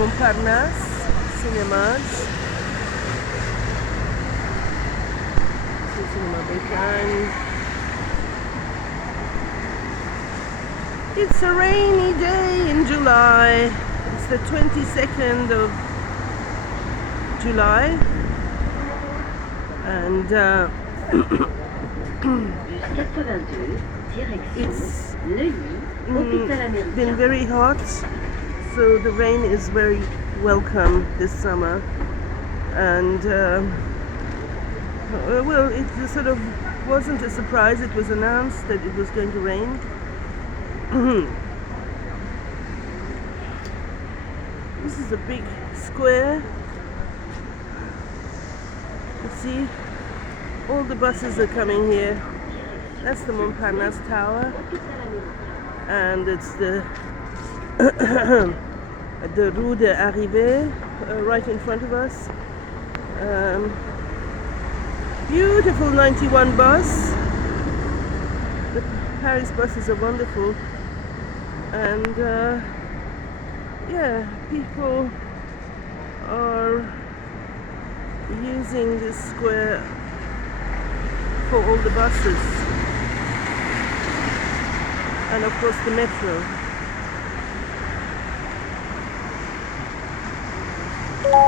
Montparnasse cinemas. Cinema Bekan. It's a rainy day in July. It's the 22nd of July, and it's been very hot, so the rain is very welcome this summer. And well, it sort of wasn't a surprise. It was announced that it was going to rain. This is a big square. You see, all the buses are coming here. That's the Montparnasse Tower, and it's the the Rue de Arrivée right in front of us. Beautiful 91 bus. The Paris buses are wonderful, and yeah, people are using this square for all the buses, and of course the metro.